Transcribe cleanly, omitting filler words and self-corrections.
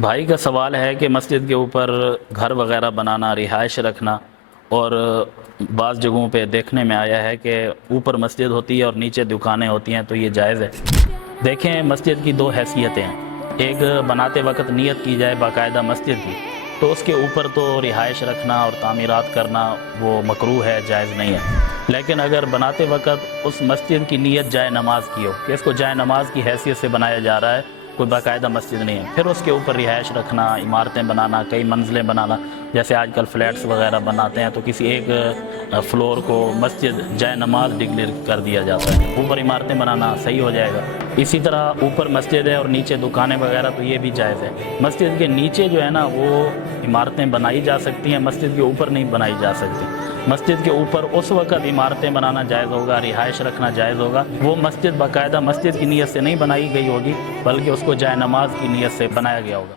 بھائی کا سوال ہے کہ مسجد کے اوپر گھر وغیرہ بنانا، رہائش رکھنا، اور بعض جگہوں پہ دیکھنے میں آیا ہے کہ اوپر مسجد ہوتی ہے اور نیچے دکانیں ہوتی ہیں، تو یہ جائز ہے؟ دیکھیں، مسجد کی دو حیثیتیں ہیں۔ ایک، بناتے وقت نیت کی جائے باقاعدہ مسجد کی، تو اس کے اوپر تو رہائش رکھنا اور تعمیرات کرنا وہ مکروہ ہے، جائز نہیں ہے۔ لیکن اگر بناتے وقت اس مسجد کی نیت جائے نماز کی ہو کہ اس کو جائے نماز کی حیثیت سے بنایا جا رہا ہے، کوئی باقاعدہ مسجد نہیں ہے، پھر اس کے اوپر رہائش رکھنا، عمارتیں بنانا، کئی منزلیں بنانا، جیسے آج کل فلیٹس وغیرہ بناتے ہیں تو کسی ایک فلور کو مسجد جائے نماز ڈکلیئر کر دیا جاتا ہے، اوپر عمارتیں بنانا صحیح ہو جائے گا۔ اسی طرح اوپر مسجد ہے اور نیچے دکانیں وغیرہ، تو یہ بھی جائز ہے۔ مسجد کے نیچے جو ہے نا وہ عمارتیں بنائی جا سکتی ہیں، مسجد کے اوپر نہیں بنائی جا سکتی۔ مسجد کے اوپر اس وقت عمارتیں بنانا جائز ہوگا، رہائش رکھنا جائز ہوگا، وہ مسجد باقاعدہ مسجد کی نیت سے نہیں بنائی گئی ہوگی، بلکہ اس کو جائے نماز کی نیت سے بنایا گیا ہوگا۔